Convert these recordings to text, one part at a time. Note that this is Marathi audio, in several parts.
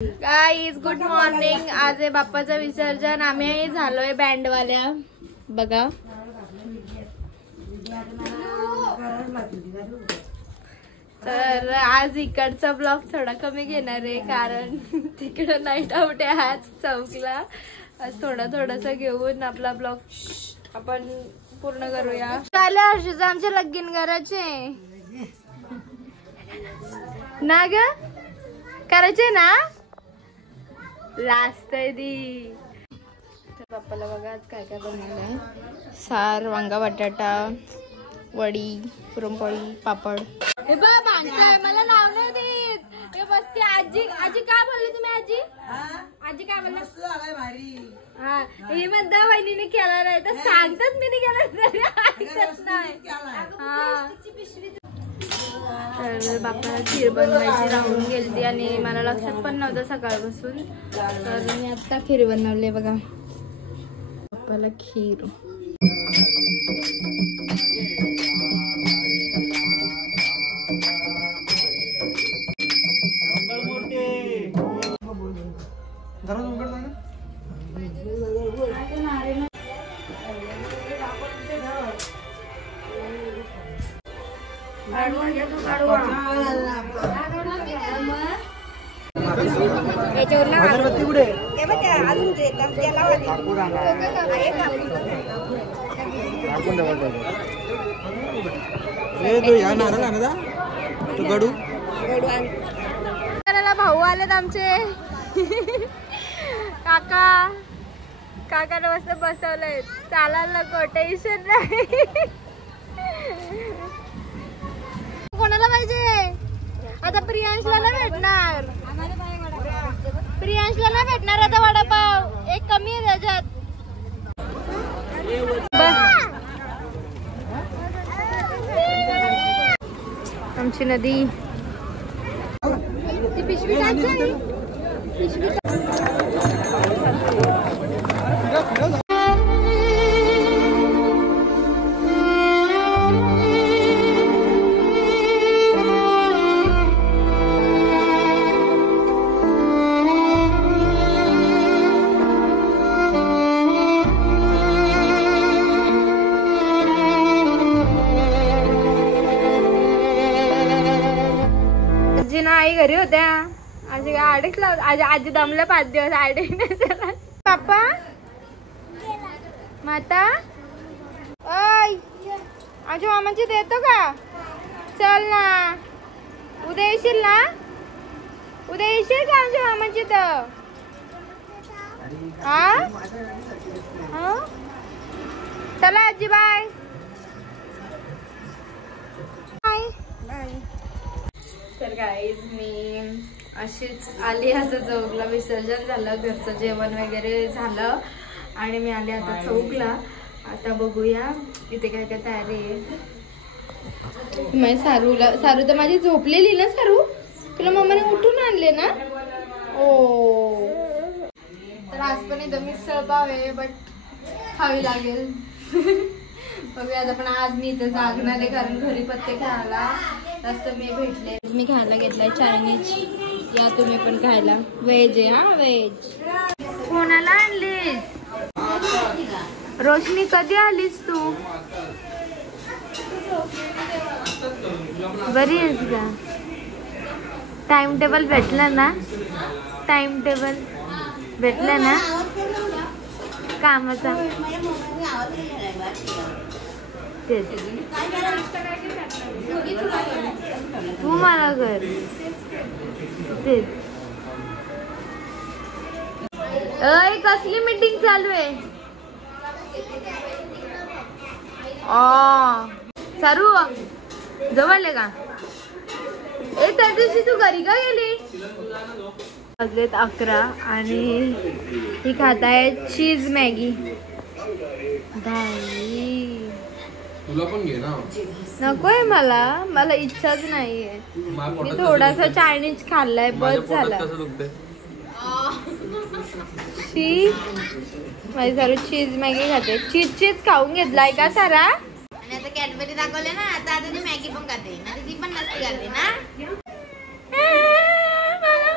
Guys good morning. आज आहे बाप्पाचं विसर्जन। आम्ही झालोय बँडवाल्या बघा। तर आज इकडचा ब्लॉग थोडा कमी घेणार आहे कारण तिकडे नाईट आउट आहे आज चौकला। आज थोडासा घेऊन आपला ब्लॉग आपण पूर्ण करूया। चालेल हर्षिता आमचे लगीन करायचे ना ग, करायचे ना लास्ट आहे दी। तर बाप्पाला बघा आज काय काय बनवलंय। सार, वांगा बटाटा, वडी, पुरणपोळी, पापड। हे बघ भांडतोय मला नाव नाही देत। हे बसते आजी। आजी काय बोलली तुम्ही? आजी आजी काय बोलली? हा हे म्हणता वहिनीने केला नाही तर सांगतात मी नाही केला ऐकत नाही। तर बाप्पाला खीर बनवायची राहून गेलती आणि मला लक्षात पण नव्हतं सकाळपासून। तर मी आता खीर बनवली बघा। बाप्पाला खीर भाऊ आलेत आमचे काकाला मस्त बसवलंय। चालायला नको, टेन्शन नाही। कोणाला पाहिजे आता? प्रियांशला नाही भेटणार, प्रियांशला नाही भेटणार आता वडापाव। एक कमी आहे त्याच्यात। आमची नदी ती पिशवी टाकायची। पिशवी आई घरी होत्या। आजी आडीच लावत। आजी दमल्या 5 दिवस आडी नाही। पापा माता ओय आजी मामाची देतो का? चल ना उद्या येशील ना? उद्या येशील का आमच्या मामाची? तर हा चला आजी बाय बाय। तर गाईज मी अशीच आली आता चौकला। विसर्जन झालं, घरचं जेवण वगैरे झालं आणि मी आले आता चौकला। आता बघूया इथे काय काय तयारी आहे। सारू तर माझी झोपलेली ना। सारू तुला मम्माने उठून आणले ना? ओ तर आज पण इथं मिसळ पाव आहे बट खावी लागेल। बघूया आता। पण आज मी इथं जागणार आहे कारण घरी पत्ते खायला जास्त मी भेटले। मी खायला घेतलाय चायनीज। या तुम्ही पण खायला। व्हेज आहे हा, व्हेज। कोणाला आणलीस? रोशनी कधी आलीस तू? बरी आहेस का? टाइम टेबल भेटलं ना? टाइम टेबल भेटलं ना कामाचा? तू मला कर तेच। अय कसली मीटिंग चालू आहे? सारू जवळ आहे का? ए त्या दिवशी तू घरी का गेली? वाजलेत 11 आणि ही खात आहे चीज मॅगी। तुला पण घे ना। नकोय मला इच्छाच नाहीये। मी थोडासा चायनीज खाल्लाय बस झाला। माझी सारू चीज मॅगी खाते। चीज खाऊन घेतलाय का सारा? आणि आता कॅडबरी दाखवले ना, आता ती मॅगी पण खाते ना, ती पण नसती खाते ना। मला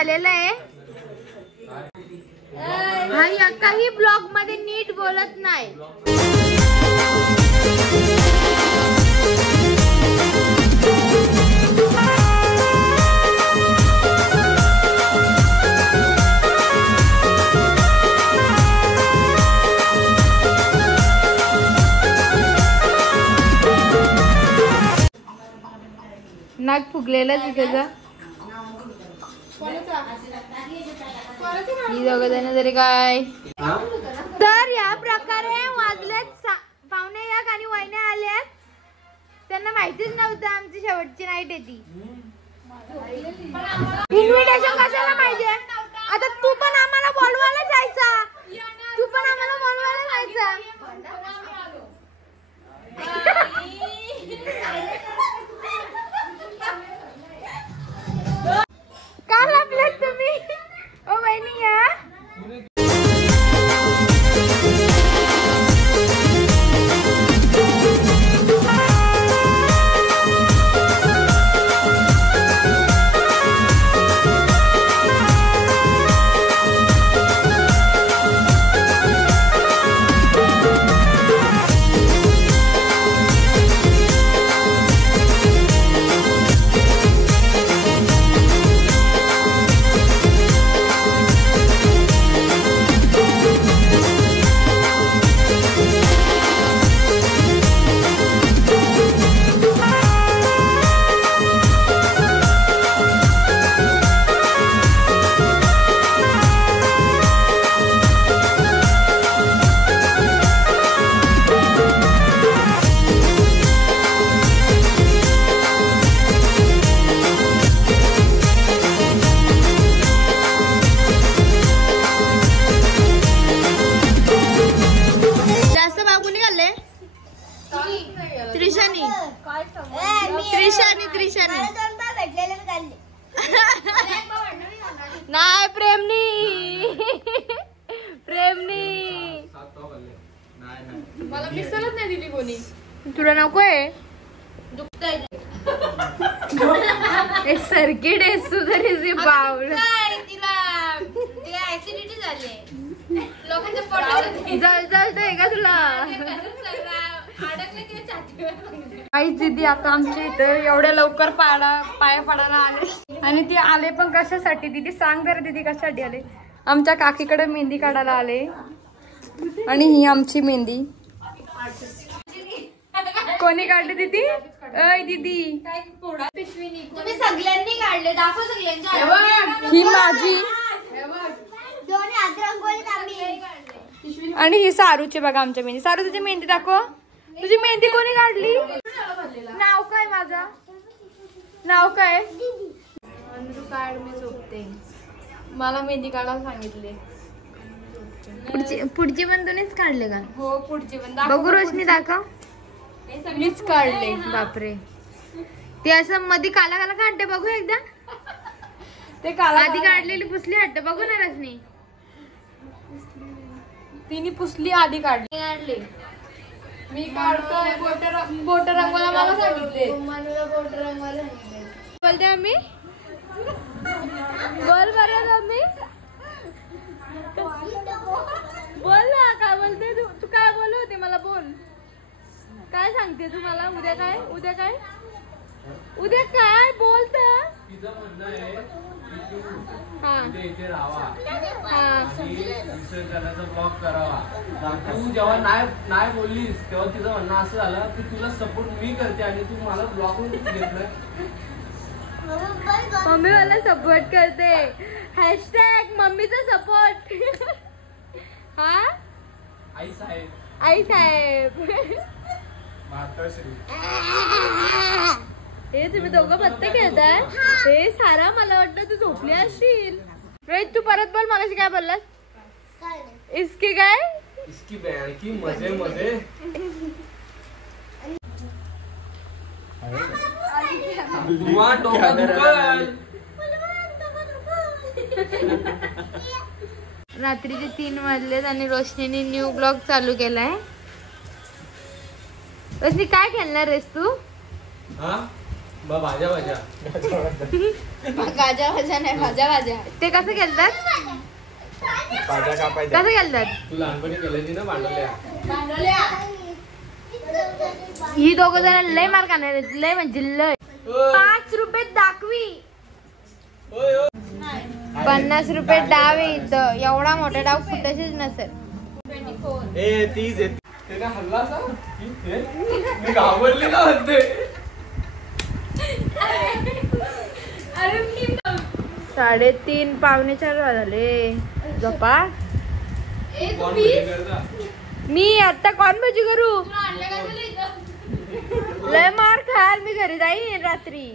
झालेलं आहे. हा काही ब्लॉग मध्ये नीट बोलत नाही. नाक फुगलेलाच त्याचा. ही दोघ जण तरी काय. तर या प्रकारे वाजलेत 1:45 आणि वहिन्या आल्यात. त्यांना माहितीच नव्हतं आमची शेवटची नाईट आहे ती. इन्व्हिटेशन कशाला पाहिजे. आता तू पण आम्हाला बोलवायला जायचा. तू पण आम्हाला बोलवायला जायचा. का लागलात तुम्ही. ओ वहिनी या. नाही प्रेमनी मला मिसळच नाही दिली कोणी. तुला नकोय. सर्किट आहे सुधारी बावळ. ऍसिडिटी झाली लोकांच्या पोटात. जळजळतंय का तुला. आई दीदी आता आमच्या इथं एवढ्या लवकर पाया पडायला आले. आणि ती आले पण कशासाठी दीदी सांग जरा. दीदी कशासाठी आले. आमच्या काकीकडे मेहंदी काढायला आले. आणि ही आमची मेहंदी कोणी काढली दीदी. अय दीदी तुम्ही सगळ्यांनी काढले. दाखव सगळ्यांच्या. ही माझी आणि ही सारूची. बघा आमच्या मेहंदी. सारू तुझी मेहंदी दाखव. तुझी मेहंदी कोणी काढली. नाव काय माझं. नाव काय. काढ मी झोपते. मला मेहंदी काढायला सांगितले. पुढची पण तुम्हीच काढले का. हो पुढची पण बघू रोशनी दाखव. मीच काढले. बापरे. ते असं मध्ये काला काला काढते बघू एकदा. ते काला आधी काढलेली पुसली हट्ट बघू ना रोशनी. तिने पुसली आधी काढली. मी काढतोय. बोट रंगवायला मला सांगितले. बोट रंगवायला बोलते आम्ही. बोल बरं मम्मी. बोल ना काय बोलते तू काय बोल होते मला बोल. काय सांगते तू मला. उद्या काय उद्या काय उद्या काय बोलत. इथे राहावा हा ब्लॉग करावा. तू जेव्हा नाही बोललीस तेव्हा तिचं म्हणणं असं झालं की तुला सपोर्ट मी करते आणि तू मला ब्लॉग घेतलं. मम्मी मला सपोर्ट करते. हॅशटॅग मम्मीचा सपोर्ट. हा आई साहेब. आई साहेब. हे तुम्ही दोघं पत्ते खेळताय. हे सारा मला वाटतं तू झोपली असशील. रोहित तू परत बोल. मगाशी काय बोललास. इसकी काय. इसकी बहन की मजे मजे. डोका दुखल. रात्रीचे 3 वाजलेत आणि रोशनीने न्यू ब्लॉग चालू केलाय. रोशनी काय खेळणार आहेस तू. भाज्या भाज्या गाजा भाज्या नाही, भाज्या भाज्या. ते कसं केलतात? भाज्या कापायच्या. कसं केलतात? तू लहानपणी केल्याची ना भांडवल्या. ही दोघं जण लय मार खाणार, लय म्हणजे लय. 5 रुपये दाखवी. 50 रुपये डाव आहे इथं. एवढा मोठा डाव कुठेच नसेल. 30 त्याने हल्ला असा मी घाबरले ना म्हणते. 3:30 पावणे 4 झाले. झोपा. मी आता कोण भजी करू? लय मार खाल, मी घरी जाईन रात्री.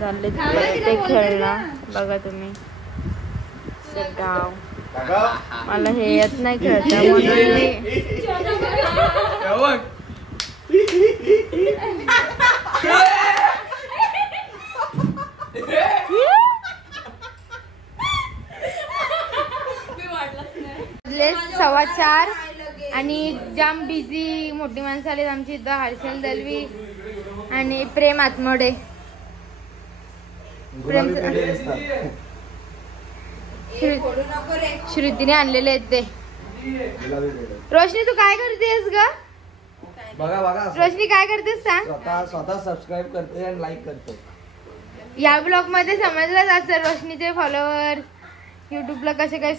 चालले ते खेळला. बघा तुम्ही डाव. मला हे येत नाही खेळता म्हणून मी 4:15 आणि जाम बिझी मोठी माणसं आली आमची इथं. हर्षल दलवी आणि प्रेम आत्मोडे. श्रुतीने आणलेले आहेत ते. रोशनी तू काय करतेस ग? बघा बघा रोशनी काय करतेस सांग? स्वतः सबस्क्राईब करते आणि लाईक करते. या ब्लॉग मध्ये समजलंच असं रोशनीचे फॉलोअर युट्यूबला कसे काय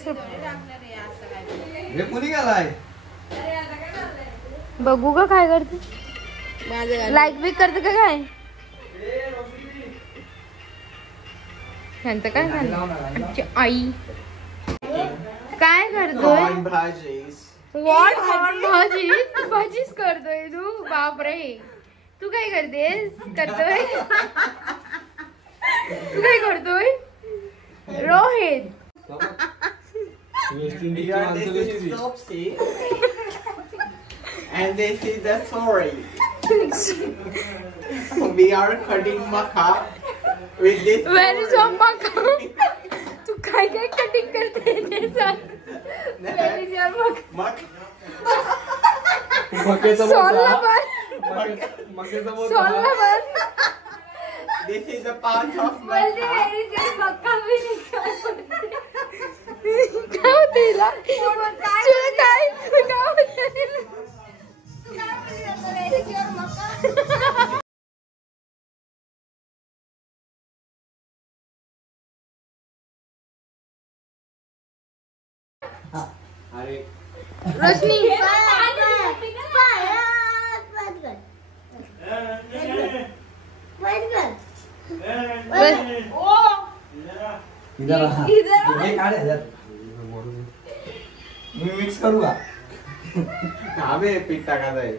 हे कुणी गेलाय? बघू का काय करते. लाईक बी करते का काय? त्यांचं काय आमची आई काय करतोय? व्हॉट भाजीच करतोय तू? बापरे. तू काय करतेस? करतोय तू काय करतोय? Rohit And this is the story. We are cutting maca with this. Where is your maca? तू काय काय कटिंग करते ते सांग. Where is your maca? सोलला पण. सोलला पण. This is a part of बोलते maca. where is your maca? मी निकाल. काय होते हिला? तुला काय होते? रोशनी मी मिक्स करू का? हवे पीठ टाकायचं आहे.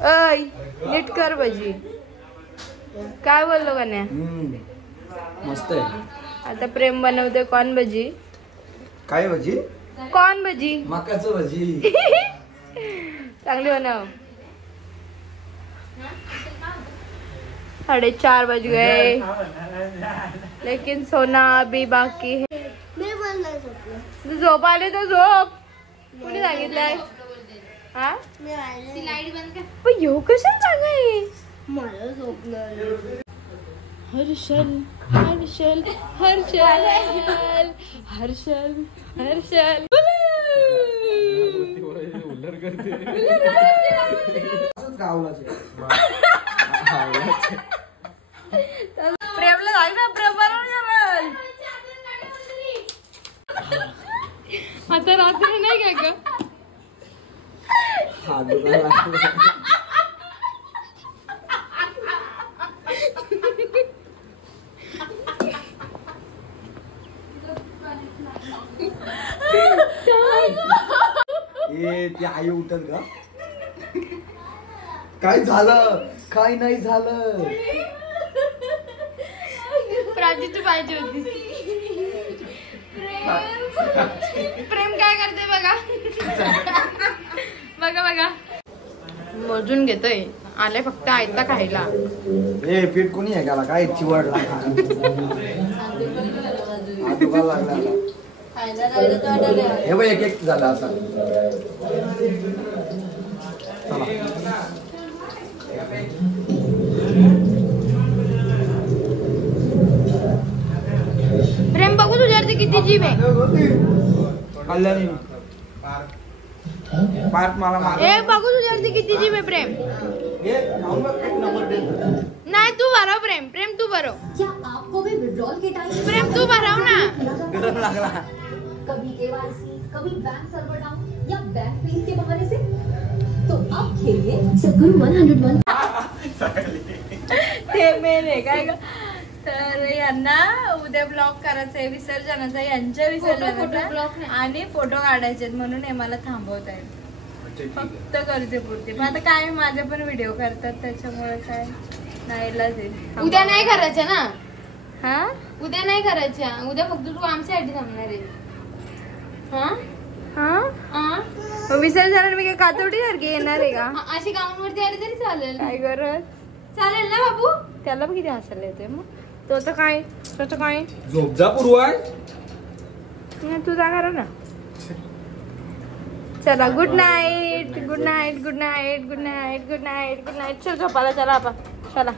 ऐ नीट कर भजी. काय बोललो का नाही? मस्त आहे. आता प्रेम बनवते कॉर्न भजी. काय भजी? कॉर्न भजी. मकाचं भजी. चांगली बनव. 4:30 बज गए लेकिन सोना अभी बाकी है. तू झोप आले तर झोप. कुणी सांगितलंय? हा ती लाईट बंद कर. पण येऊ कशा सांगाय? मला झोपलं. हर्षल हर्षल हर्षल हर्षल हर्षल उल्लर करते. प्रेमला सांग ना. प्रेम बरोबर. आता रात्री नाही काय ग? ती आई उठल का? काय झालं? काय नाही झालं. प्राची पाहिजे होती. प्रेम काय करते बघा. बघा बघा मोजून घेतोय. आले फक्त आयता खायला. ए पीठ कोणी आहे का? काय चिवडला दुखायला लागला आता. खायला लागलं तर वाटायला. हे बघ एक एक झाला असा. चला. प्रेम बघू तुझ्यावरती किती जीव आहे. कल्याणी पार्क मला मार. ए बघू तुझ्यावरती किती जीव आहे प्रेम. हे खाऊन बघ, एक नंबर टेस्ट. नाही तू भरव प्रेम. प्रेम तू भरव. क्या आपको भी विड्रॉल के टाइम प्रेम तू भरव ना. गरम लागला. कभी केवाईसी, कभी बैंक सर्वर डाउन या बैंक फीस के बहाने से, तो अब खेलिए सदगुरु 101. ते मेन आहे काय ग. तर यांना उद्या ब्लॉग करायचा आहे विसर्जनाचा, यांच्या विसर्जनाचा आणि फोटो काढायचे म्हणून हे मला थांबवत आहे फक्त गरजेपुरती. पण आता काय माझे पण व्हिडिओ करतात त्याच्यामुळे काय नाहीलाच आहे. उद्या नाही करायच्या ना. हा उद्या नाही करायच्या. उद्या फक्त तू आमच्यासाठी थांबणार आहे. हा विसर्जनाला मी काय कातोडी सारखी येणार आहे का. अशी गावांवरती आली तरी चालेल. काय गरज. चालेल ना बाबू. त्याला पण किती हसायला येते मग. तो तर काय झोप जा पूर्वा. तू जा करा ना. चला good night good night good night good night good night good night. चल झोपायला चला आपण. चला.